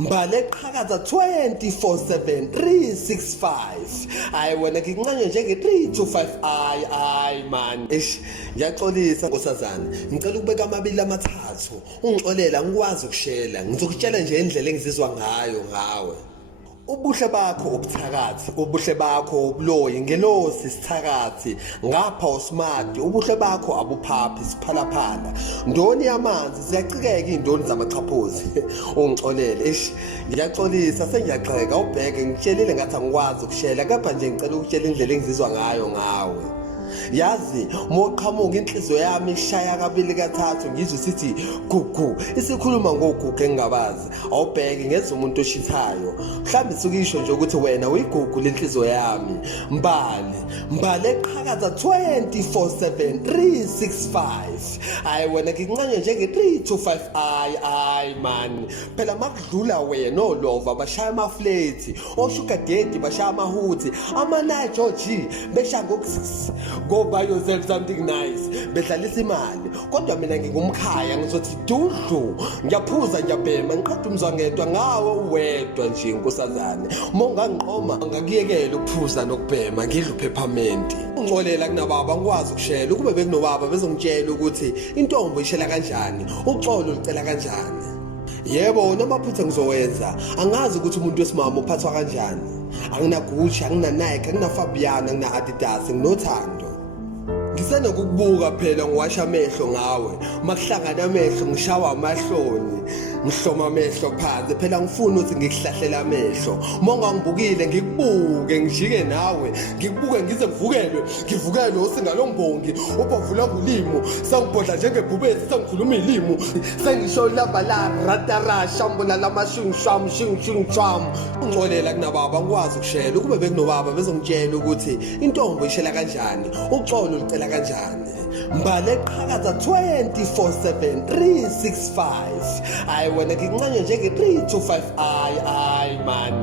Mbali eqhakaza 24/7 365. Hayi wena ngincane njenge 325 ay man. Ngiyaxolisa nkosazana. Ngicela ukubeka amabili amathathu. Ungixolela ngikwazi ukushela. Ngizokutshela nje indlela engizizwa ngayo ngawe. Ubuhle bakho ubuthakathi, ubuhle bakho ubuloyi, ngelosi sithakathi, ngapha usmart, ubuhle bakho abuphaphi siphalaphala. Ndoni yamanzi ziyacikeka indoni zamachaphozi. Ungixolele, ngiyaxolisa sengiyaqheka ubheke ngitshelile ngathi angikwazi ukushela, kepha nje ngicela ukutshela indlela engizizwa ngayo ngawe. Yazi moqhamuka inhliziyo yami ishaya kabili kathathu ngizwe sithi gugu isikhuluma ngogugu engingabazi awubheke ngeze umuntu oshithayo mhlambe sukisho nje ukuthi wena uyigugu lenhliziyo yami mbali eqhakaza 24/7 365 hayi wena ngincane njenge 325 ay man phela makudlula wena olova bashaya amafleti oshuka daddy bashaya amahuthi ama-night George beshaya go buy yourself something nice bedlalisa imali kodwa mina ngingumkhaya ngizothi dudlu ngiyaphuza ngiyabhema ngiqeda umzwangedwa ngawe uwedwa nje inkosazane uma ungangiqoma ngakuyekela ukuphuza nokubhema ngidla uphephamenti ungcolela kunababa ngikwazi ukushela ukube bekunobaba bezongitshela ukuthi intombi ishela kanjani uxolo licela kanjani yebo namaphutha ngizowenza angazi ukuthi umuntu wesimama uphathwa kanjani angina Gucci angina Nike angina Fabian angina Adidas nginothando ngisena ukukubuka phela ngiwasha amehlo ngawe makuhlangana amehlo ngishawa amahloni ngihloma amehlo phansi phela ngifuna ukuthi ngikuhlahlela amehlo uma ungangibukile ngikubuke ngijike nawe ngikubuke ngize ngivukelwe usingalongbongi ubavula ngulimo sangibhodla njengebhubesi sangikhuluma ilimo sengisho lamba la ratara shambula lamashung sham ungcolela kunababa ngikwazi ukushela ukube bekunobaba bezongitshela ukuthi intombi ishela kanjani uxolo licela kanjani mbali eqhakaza 24/7 365 hayi wena ngincane njenge 325 ay man